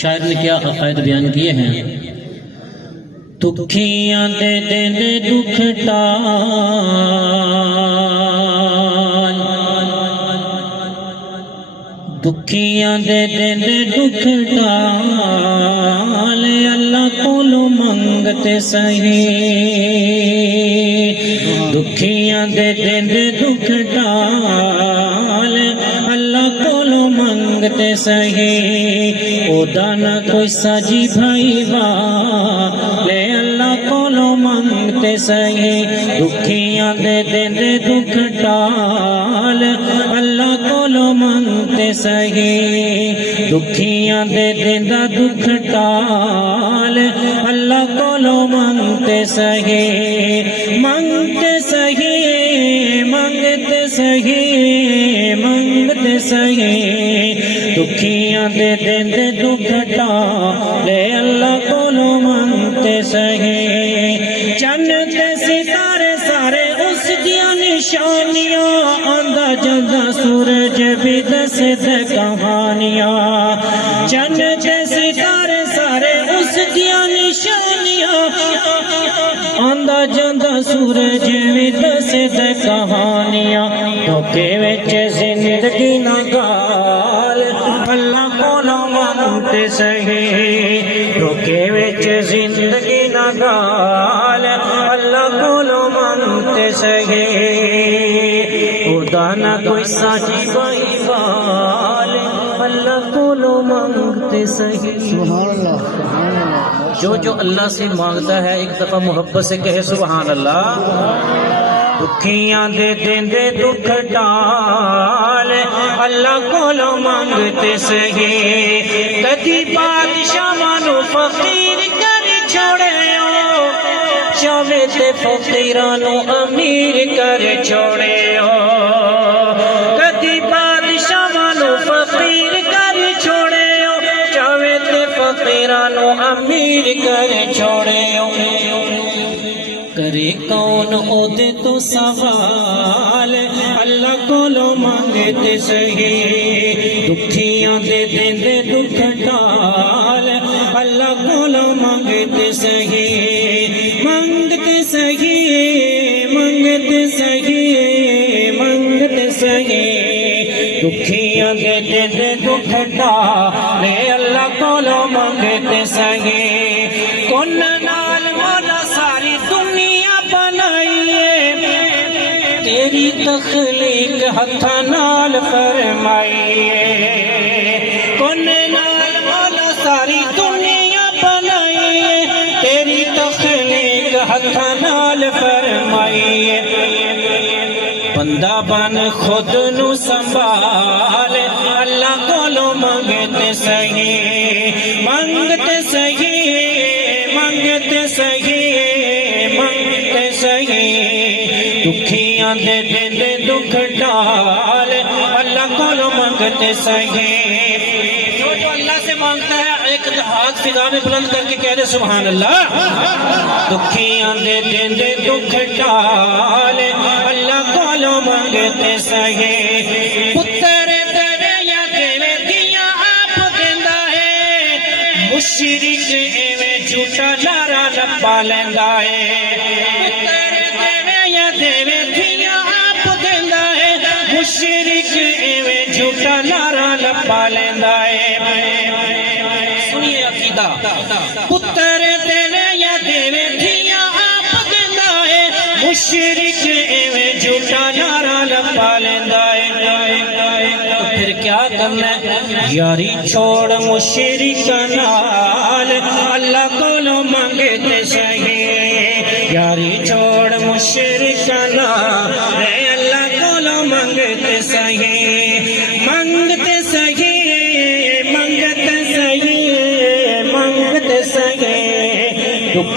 شاعر نے کیا عقائد بیان کیے ہیں؟ دکھیاں دے دن دکھ ٹال، دکھیاں دے دن دکھ ٹال، اللہ کولو منگتے سہی، دکھیاں دے دن دکھ ٹال، اللہ کولو منگتے سہی، او دانا کوئی ساجی بھائی والے اللہ کولو منگتے سہی، دکھیاں دے دن دکھ ٹال، اللہ کولو منگتے سہی، دکھیاں دے دن دکھ ٹال، اللہ کولو منگتے سہی، منگتے سہی، منگتے سہی، منگتے سہی، دکھیاں دے دن دکھ ٹالے اللہ کولو منگتے سہی، چند تے ستارے سارے اس دیاں نشانیاں، آندا جاندا سورج بھی دس دے کہانیاں، چند تے ستارے سارے اس دیاں نشانیاں، آندا جاندا سورج بھی دس دے کہانیاں، دھوکے وچ زندگی نہ گال اللہ کولو منگتے سہی، دھوکے وچ زندگی نہ گال اللہ کولو منگتے سہی، خدا نہ کوئی ساجی بھائی وال اللہ کولو منگتے سہی۔ سبحان اللہ، سبحان اللہ۔ جو اللہ سے مانگتا ہے ایک دفعہ محبت سے کہے سبحان اللہ۔ دکھیاں دے دن دے دکھ ٹال اللہ کولو منگتے سہی، کدی بادشاہ مانو فقیر کر چھوڑے ہو، چاہے تے فقیرانو امیر کر چھوڑے ہو، کدی بادشاہ مانو فقیر کر چھوڑے ہو، چاہے تے فقیرانو امیر کر چھوڑے ہو، کرے کون عہدے تو سوال اللہ کولو منگتے سہی، دکھیاں دے دن دے دکھ ٹال اللہ کولو منگتے سہی، منگتے سہی، منگتے سہی، منگتے سہی، دکھیاں دے دن دے دکھ ٹال اللہ کولو منگتے سہی، کون نال مولا ساری دنیا بنائیے، تیری تخلیق ہتھاں نال فرمائیے، کون نال مولا ساری دنیا بنائیے، تیری تخلیق ہتھاں نال فرمائیے، بندہ بن خود نو سنبھال اللہ کولو منگتے سہی، منگتے سہی، منگتے سہی، منگتے سہی، دکھیاں دے دن دے دکھ ٹال اللہ کولو منگتے سہی، جو اللہ سے مانگتا ہے ایک ہاتھ فضا میں بلند کر کے کہہ دے سبحان اللہ۔ دکھیاں دے دن دے دکھ ٹال اللہ کولو منگتے سہی، پتر تیرے یا دیوے دیاں آپ دیندا ہے، مشرک ایویں جھوٹا نعرہ لپا لیندا ہے، پتر تیرے یا دیوے دیاں آپ دیندا ہے، مشرک ایویں جھوٹا نعرہ لپا لیندا ہے، سنیے عقیدہ، پتر تیرے یا دیوے دیاں آپ دیندا ہے، مشرک ایویں جھوٹا نعرہ لپا لیندا ہے، تو پھر کیا کرنا ہے؟ یاری چھوڑ مشرک نال اللہ کولو منگتے سہی، یاری چھوڑ مشرک نال اللہ کولو منگتے سہی،